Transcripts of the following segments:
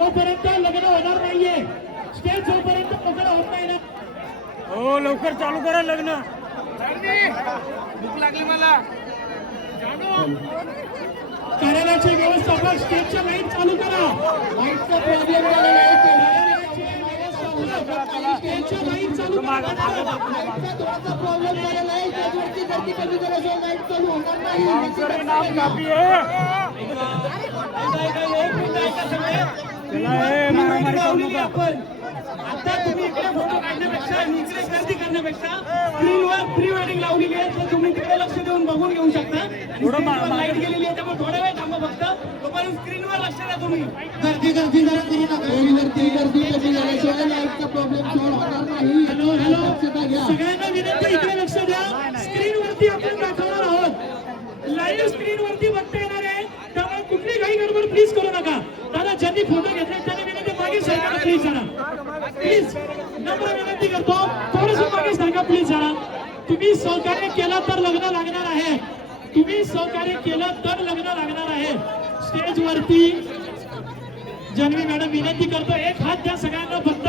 तोपर्यंत लग्न होणार नाहीये. स्टेज जोपर्यंत लग्न होत नाही ना, हो लवकर चालू करा लग्न. भूक लागली मला. कार्यालयाचे व्यवस्थापक स्टेजच्या लाईट चालू करा. लाईटचा प्रॉब्लेम झालेला आहे. स्टेजच्या लाईट चालू करा. लाईटचा थोडासा प्रॉब्लेम झालेला आहे. स्टेजवरती गर्दी कमी करायची. लाईट चालू होणार नाही. नाम काफी है. मारामारी करू नका. आता तुम्ही इकडे फोटो काढण्यापेक्षा इकडे गर्दी करण्यापेक्षा स्क्रीनवर प्री वेडिंग लावलेली आहे, तर तुम्ही तिकडे लक्ष देऊन बघून घेऊ शकता. लाईट गेलेली आहे त्यामुळे थोडा वेळ थांबा फक्त. तोपर्यंत स्क्रीनवर लक्ष द्या तुम्ही. गर्दी जरा करू नका. गर्दी कमी झाल्याशिवाय लाईटचा प्रॉब्लेम सॉल्व्ह होणार नाही. हॅलो सगळ्यांना विनंती, इकडे लक्ष द्या. स्क्रीनवरती आपण दाखवणार आहोत. लाईव्ह स्क्रीनवरती बघता येणार आहे, त्यामुळे कुठली काही गडबड प्लीज करू नका. दादा ज्यांनी फोटो घेतले त्यांनी विनंती मागे सरका प्लीज जरा. प्लीज नम्र विनंती करतो, थोडंसं मागे सरका प्लीज जरा. तुम्ही सहकार्य केलं तर लग्न लागणार आहे. तुम्ही सहकार्य केलं तर लग्न लागणार आहे. स्टेज वरती जान्हवी मॅडम विनंती करतो, एक हात द्या सगळ्यांना फक्त.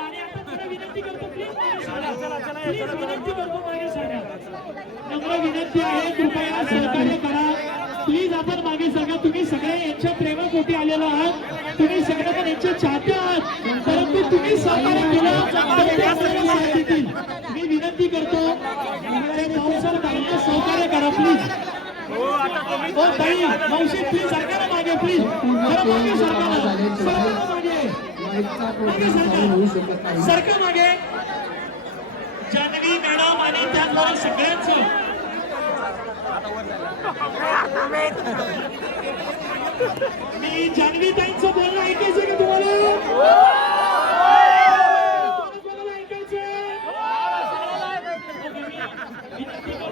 आणि आता थोडं विनंती करतो प्लीज मागे सरका. प्लीज विनंती करतो मागे सरका. नम्र विनंती आहे, कृपया सहकार्य करा. प्लीज आपण मागे सरका. तुम्ही सगळे यांच्या प्रेमापोटी आलेलो आहात. तुम्ही सगळेजण यांचे चाहते आहात, परंतु तुम्ही सहकार्य केलं तर ते आपल्याला साथ देतील. मी विनंती करतो, पावसाळ ताईंना सहकार्य करा प्लीज. हो ताई मावशी प्लीज सरका ना मागे. प्लीज जरा मागे सरका ना. मागे सरका मागे. जान्हवी मॅडम आणि त्याद्वारे सगळ्यांचं मी जान्हवी ताईंचं बोलणं ऐकायचं का तुम्हाला?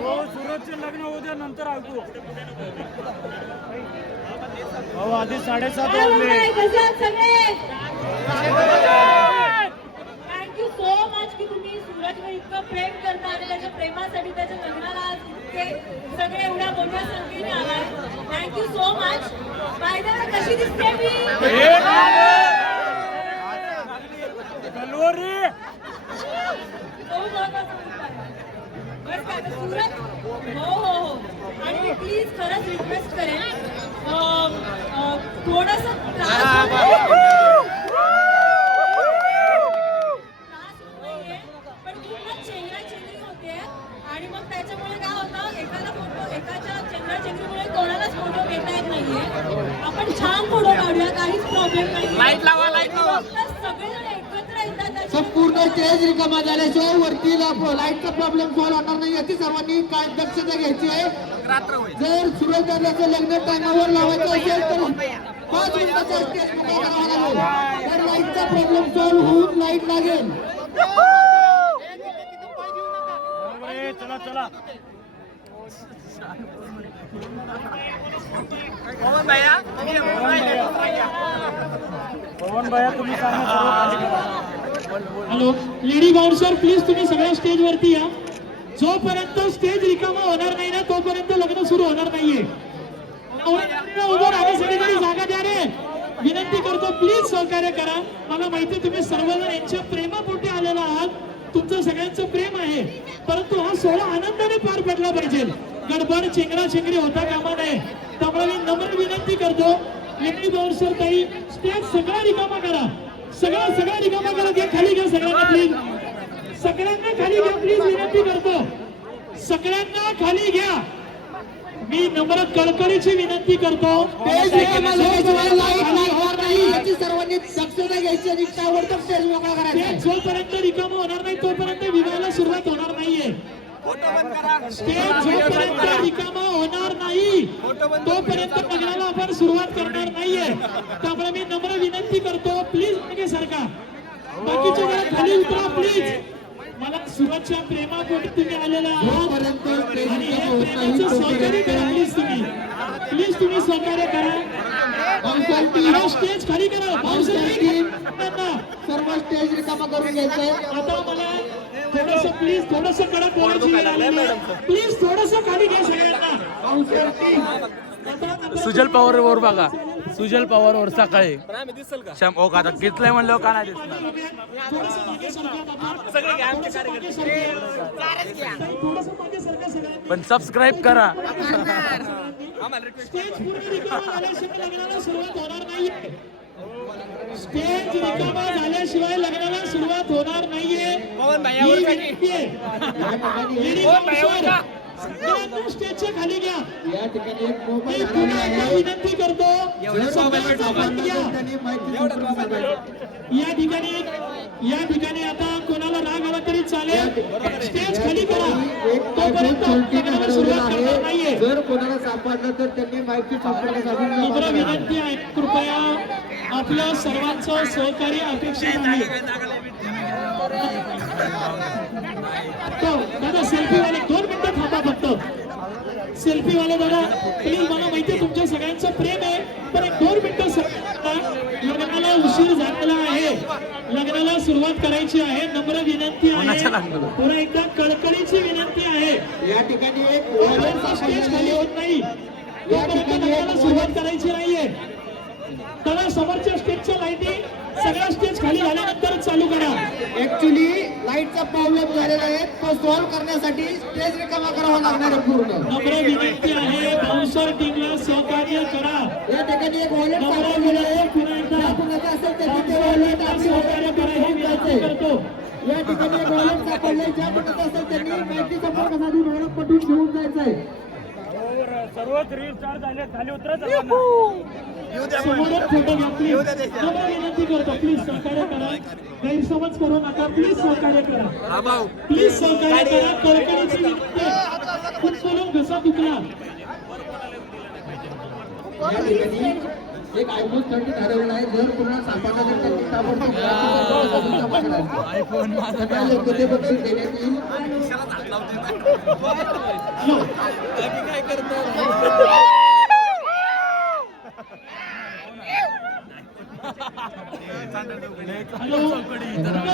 हो सूरजचे लग्न उद्या नंतर ऐकू. हो आधी 7:30 वाजले. थँक्यू सो मच की तुम्ही सूरजवर इतकं प्रेम करता आणि त्याच्या प्रेमासाठी त्याच्या लग्नाला आज इतके सगळे एवढ्या मोठ्या संख्येने आलाय. Thank you so much. By the way कशी दिसते मी? गलोरी बस काय आता सूरज. हो हो हो. आणि मी प्लीज खरंच रिक्वेस्ट करेन, थोडंसं त्रास नाहीये, पण पूर्ण चेंगराचेंगरी होते. आणि मग त्याच्यामुळे काय होतं, एखादा फोटो एकाच्या चेंगराचेंगरीमुळे कोणालाच फोटो घेता येत नाहीये. आपण छान फोटो काढूया, काहीच प्रॉब्लेम नाही. लाईट लावा, लाईट लावा. सगळेजण एकत्र येतात. संपूर्ण स्टेज रिकामा झाल्याशिवाय वरती लाईटचा प्रॉब्लेम सॉल्व्ह होणार नाही याची सर्वांनी काय दक्षता घ्यायची आहे. जर सूरज दादाचं लग्न टायमावर लावायचं असेल तर 5 मिनिटाचा स्टेज मोकळा करावा लागेल. तर लाईटचा प्रॉब्लेम सॉल्व्ह होऊन लाईट लागेल. चला चला. पवन भैया तुम्ही सांगा. हॅलो लेडी बाउन्सर प्लीज तुम्ही सगळ्या स्टेज वरती या. जोपर्यंत स्टेज रिकामा होणार नाही ना तोपर्यंत लग्न सुरू होणार नाहीये. उभं राहण्यासाठी तरी जागा द्या रे. विनंती करतो प्लीज सहकार्य करा. मला माहिती तुम्ही सर्वजण यांच्या प्रेमापोटी आलेला आहात. तुमचं सगळ्यांचं प्रेम आहे, परंतु हा सोहळा आनंदाने पार पडला पाहिजे. गडबड चेंगरा चेंगरी होता कामा नये. त्यामुळे मी नम्र विनंती करतो, लेडी बाउन्सर ताई स्टेज सगळा रिकामा करा. सगळा रिकामा करा. घ्या खाली घ्या सगळ्यांना प्लीज. सगळ्यांना खाली घ्या प्लीज विनंती करतो. सगळ्यांना खाली घ्या. मी नम्र कळकळीची विनंती करतो. याची सर्वांनी दक्षता घ्यायची आणि ताबडतोब स्टेज मोकळा करायचा. जोपर्यंत रिकामा होणार नाही तोपर्यंत विवाहाला सुरुवात होणार नाहीये. स्टेज जोपर्यंत रिकामा होणार नाही तोपर्यंत लग्नाला आपण सुरुवात करणार नाहीये. त्यामुळे मी नम्र विनंती करतो प्लीज मागे सरका. बाकीच्या वेळा खाली उतरा प्लीज. मला सूरजच्या प्रेमापोटी तुम्ही आलेला आहात आणि हे प्रेमाचं सहकार्य करा प्लीज. प्लीज तुम्ही सहकार्य करा. स्टेज खाली करा. सर्व स्टेज रिकामा करून घ्यायचंय. आता मला थोडस प्लीज थोडस कडक बोलायची वेळ आलेली आहे. प्लीज थोडस खाली घ्या सगळ्यांना. सुजल पवार वर बघा, सुजल पवार वर सकाळी श्याम ओ आता घेतलंय म्हणलं का नाही दिसणार. थोडंसं मागे सरका बाबा. थोडंसं मागे सरका सगळ्यांनी. पण सबस्क्राईब करा. स्टेज पूर्ण रिकामा झाल्याशिवाय लग्नाला सुरुवात होणार नाहीये. स्टेज रिकामा झाल्याशिवाय लग्नाला सुरुवात होणार नाहीये. ही विनंती आहे. लेडीज ऑफिसर, सगळ्यांना स्टेजच्या खाली घ्या. या ठिकाणी एक मी मोबाईल पुन्हा एकदा विनंती करतो, सगळ्यांचा बंद घ्या. या ठिकाणी आता कोणाला राग आला तरी चालेल, स्टेज खाली करा. तोपर्यंत लग्नाला सुरुवात करणार नाहीये. जर कोणाला सापडलं तर त्यांनी माहिती संपर्क साधून नम्र विनंती आहे, कृपया आपल्या सर्वांचं सहकार्य अपेक्षित आहे. तो दादा सेल्फीवाले 2 मिनिटं थांबा फक्त. सेल्फीवाले दादा प्लीज, मला माहिती आहे तुमच्या सगळ्यांचं प्रेम आहे, पण 2 मिनिटं लग्नाला उशीर झालेला आहे. लग्नाला सुरुवात करायची आहे. नम्र विनंती आहे, पुन्हा एकदा कळकळीची विनंती आहे. या ठिकाणी एक तोपर्यंत स्टेज खाली होत नाही, तोपर्यंत लग्नाला सुरुवात करायची नाहीये. त्याला समोरच्या स्टेजच्या लाईटी सगळ्या स्टेज खाली झाल्यानंतर चालू करा. ऍक्च्युली लाईटचा प्रॉब्लेम झालेला आहे, तो सॉल्व्ह करण्यासाठी स्टेज रिकामा करावा लागणार आहे पूर्ण. नम्र विनंती आहे, बाउन्सर टीमला सहकार्य करा. या ठिकाणी एक वॉलेट नम्र सापडलेलं आहे. विनंती, पुन्हा एकदा ज्या कुणाचं असेल त्यांनी ते बाउन्सर वॉलेट टीमला आपली सहकार्य करा हे विनंती करतो. या ठिकाणी एक वॉलेट सापडलंय. ज्या कुणाचं असेल त्यांनी माहिती संपर्क साधून वॉलेट पटवून घेऊन जायचं आहे. सर्व 3 स्टार झाले उतरत समोरच फोटो घ्या प्लीज. नम्र विनंती करतो, प्लीज सहकार्य करा. गैरसमज करू नका, प्लीज सहकार्य करा. प्लीज सहकार्य करा. कळकळीची विनंती आहे. खूप बोलून घसा दुखला. या ठिकाणी एक आयफोन 13 हरवला आहे. जर कुणाला सापडला तर त्यांनी ताबडतोब माहिती संपर्क साधून जमा करायचं. सगळ्या योग्य बक्षीस देण्यात येईल. हॅलो,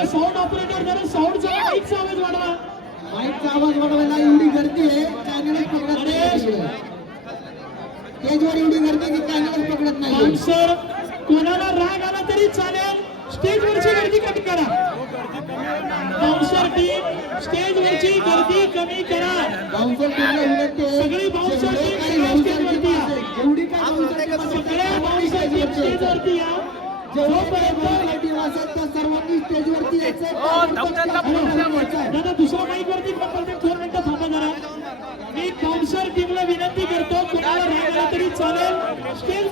साऊंड ऑपरेटर जरा साऊंडचा माईकचा आवाज वाढवा. माईकचा आवाज वाढवायला एवढी गर्दी आहे, चॅनलच पकडत नाही. स्टेजवर एवढी गर्दी की चॅनलच पकडत नाही. बाउन्सर, कोणाला राग आला तरी चालेल, स्टेजवरची गर्दी कमी करा. बाउन्सर टीम, स्टेजवरची गर्दी कमी करा. बाउन्सर टीमला विनंती आहे, सगळी बाउन्सर जेवढे टीम काही सगळ्या बाउन्सर स्टेजवरती टीम या. असेल, जेवढी काही बाउन्सर टीम असेल, सगळ्या बाउन्सर टीम स्टेजवरती या. जोपर्यंत टीम असेल त्या सर्वांनी स्टेजवरती यायचं. दादा दुसऱ्या माईक वरती पकडते. 2 मिनिटं थांबा जरा. मी बाउन्सर टीमला विनंती करतो, कोणाला राग आला तरी चालेल, स्टेज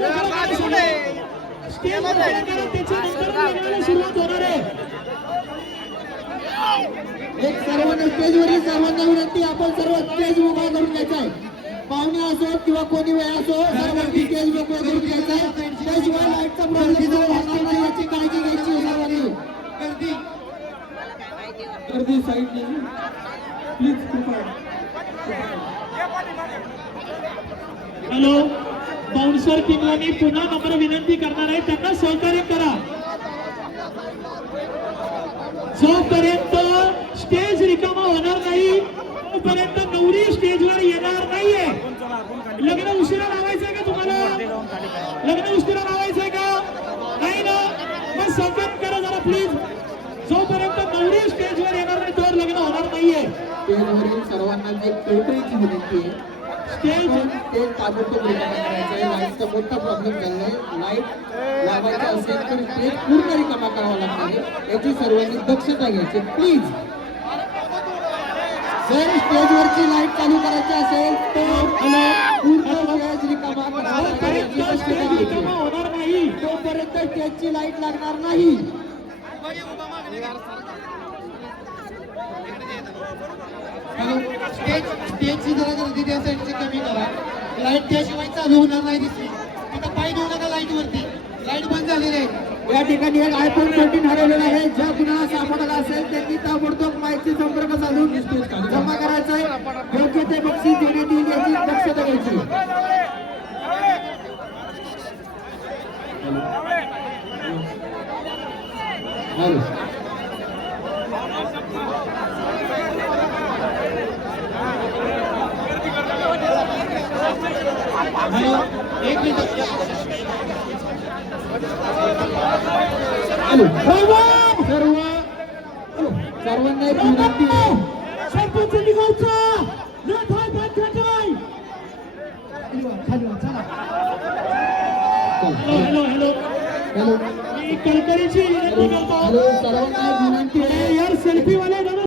स्टेज करा. त्याच्यानंतर लग्नाला सुरुवात होणार आहे. एक सर्वांना स्टेजवरील सर्वांना विनंती, आपण सर्व स्टेज मोकळा करून घ्यायचा आहे. पाहुणे असो किंवा कोणी वेळ असो, सर्वांनी स्टेज मोकळा करून घ्यायचा आहे. त्याशिवाय लाईटचा प्रॉब्लेम होणार नाही याची काळजी घ्यायची आहे सर्वांनी. गर्दी साईडने प्लीज. हॅलो, बाउन्सर टीमला मी पुन्हा नम्र विनंती करणार आहे, त्यांना सहकार्य करा. जोपर्यंत स्टेज रिकामा होणार नाही तोपर्यंत नवरी स्टेजवर येणार नाहीये. लग्न उशिरा लावायचंय का तुम्हाला? लग्न उशिरा लावायचंय का? नाही ना? मग सहकार्य करा जरा प्लीज. जोपर्यंत नवरी स्टेजवर येणार नाही तोवर लग्न होणार नाहीये. स्टेजवरील सर्वांना एक कळकळीची विनंती आहे, स्टेज स्टेज ताबडतोब रिकामा करायचा आहे. लाईटचा मोठा प्रॉब्लेम झालाय. लाईट लावायचा असेल तर स्टेज पूर्ण रिकामा करावा लागणार आहे. याची सर्वांनी दक्षता घ्यायची प्लीज. जर स्टेजवरची लाईट चालू करायची असेल तर पूर्ण स्टेज रिकामा करावा लागणार. स्टेज रिकामा होणार नाही तोपर्यंत स्टेजची लाईट लागणार नाही. स्टेजची जरा गर्दी द्यायची कमी करा. लाईट त्याशिवाय चालू होणार नाही दिसली. आता पाय देऊ नका लाईट वरती, लाईट बंद झालेली आहे. या ठिकाणी एक आयफोन 13 हरवलेला आहे. ज्या कुणाला सापडला असेल त्यांनी ताबडतोब माहिती संपर्क साधून जमा करायचा आहे. योग्य ते बक्षीस देण्यात येईल याची दक्षता घ्यायची. हॅलो. हॅलो एक मिनिट हॅलो सर्वांना एक विनंती आहे. सरपंच निघायचा खाली वा, चला. हॅलो हॅलो हॅलो मी कळकळीची विनंती करतो हॅलो सर्वांना एक विनंती आहे. यार सेल्फी वाले